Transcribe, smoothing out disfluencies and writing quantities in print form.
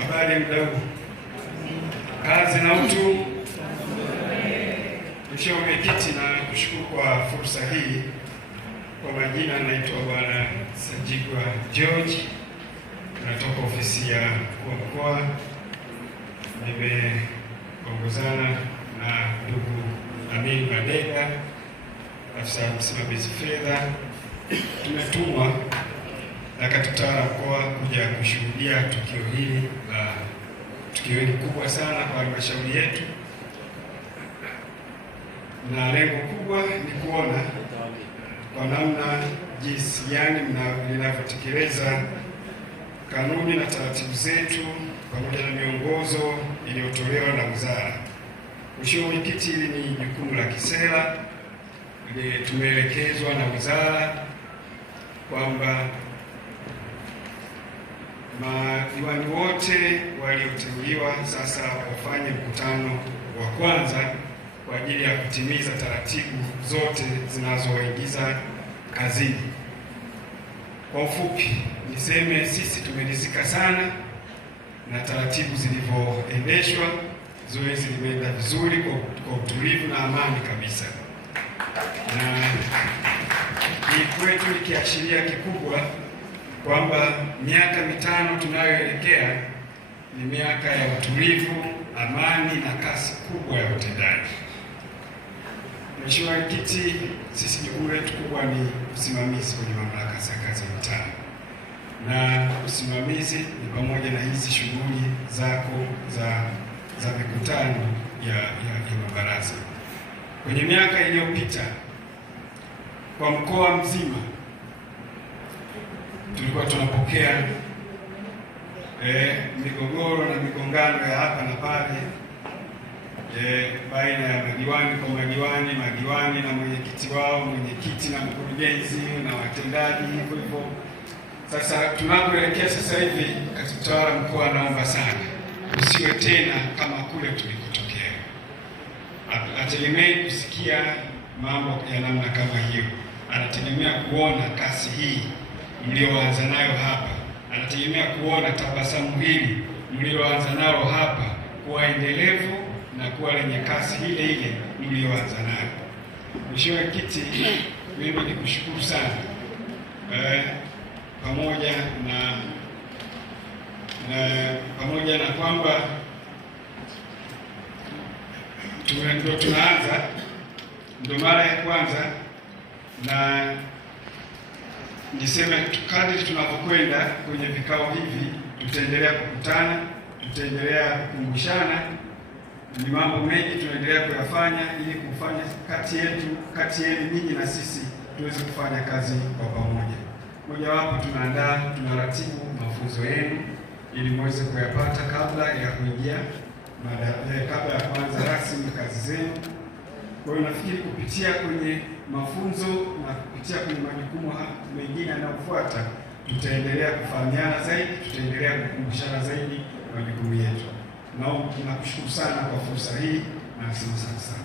Habari mdau, kazi na utu. Mheshimiwa Mwenyekiti, na kushukuru kwa fursa hii. Kwa majina naitwa Bwana Sajigwa George, natoka ofisi ya mkuu wa mkoa. Nimeongozana na ndugu Amin Madega, afisa msimamizi fedha. Tumetumwa na katibu tawala mkoa kuja kushuhudia tukio hili kubwa sana kwa halmashauri yetu, na lengo kubwa ni kuona kwa namna jinsi gani linavyotekeleza kanuni na taratibu zetu pamoja na miongozo iliyotolewa na wizara. Mheshimiwa Mwenyekiti, hili ni jukumu la kisera. Tumeelekezwa na wizara kwamba madiwani wote walioteuliwa sasa wafanye mkutano wa kwanza kwa ajili ya kutimiza taratibu zote zinazowaingiza kazini. Kwa ufupi niseme sisi tumeridhika sana na taratibu zilivyoendeshwa. Zoezi limeenda vizuri kwa utulivu na amani kabisa, na ni kwetu ni kiashiria kikubwa kwamba miaka mitano tunayoelekea ni miaka ya utulivu, amani na kasi kubwa ya utendaji. Mheshimiwa Mwenyekiti, sisi jukumu letu kubwa ni usimamizi kwenye mamlaka za kazi ya mitaa, na usimamizi ni pamoja na hizi shughuli zako za mikutano ya mabaraza. Kwenye miaka iliyopita kwa mkoa mzima tulikuwa tunapokea migogoro na migongano ya hapa na pale baina ya madiwani kwa madiwani na mwenyekiti wao, mwenyekiti na mkurugenzi na watendaji, hivyo. Sasa tunapoelekea sasa hivi, katibu tawala mkoa anaomba sana usiwe tena kama kule tulikotokea. Ategemea kusikia mambo ya namna kama hiyo, anategemea kuona kasi hii mlioanza nayo hapa, anategemea kuona tabasamu hili mlioanza nalo hapa kuwa endelevu na kuwa lenye kasi ile ile mlioanza nayo. Mheshimiwa Mwenyekiti, mimi nikushukuru sana pamoja na kwamba tunaanza ndio mara ya kwanza, na niseme kadri tunavyokwenda kwenye vikao hivi tutaendelea kukutana, tutaendelea kukumbushana. Ni mambo mengi tunaendelea kuyafanya ili kufanya kati yenu nyinyi na sisi tuweze kufanya kazi kwa pamoja. Mojawapo tunaratibu mafunzo yenu ili muweze kuyapata kabla ya kuingia kabla ya kuanza rasmi kazi zenu. Kwa hiyo nafikiri kupitia kwenye mafunzo na kupitia kwenye majukumu mengine yanayofuata tutaendelea kufahamiana zaidi, tutaendelea kukumbushana zaidi majukumu yetu. Nakushukuru sana kwa fursa hii na nasema sana.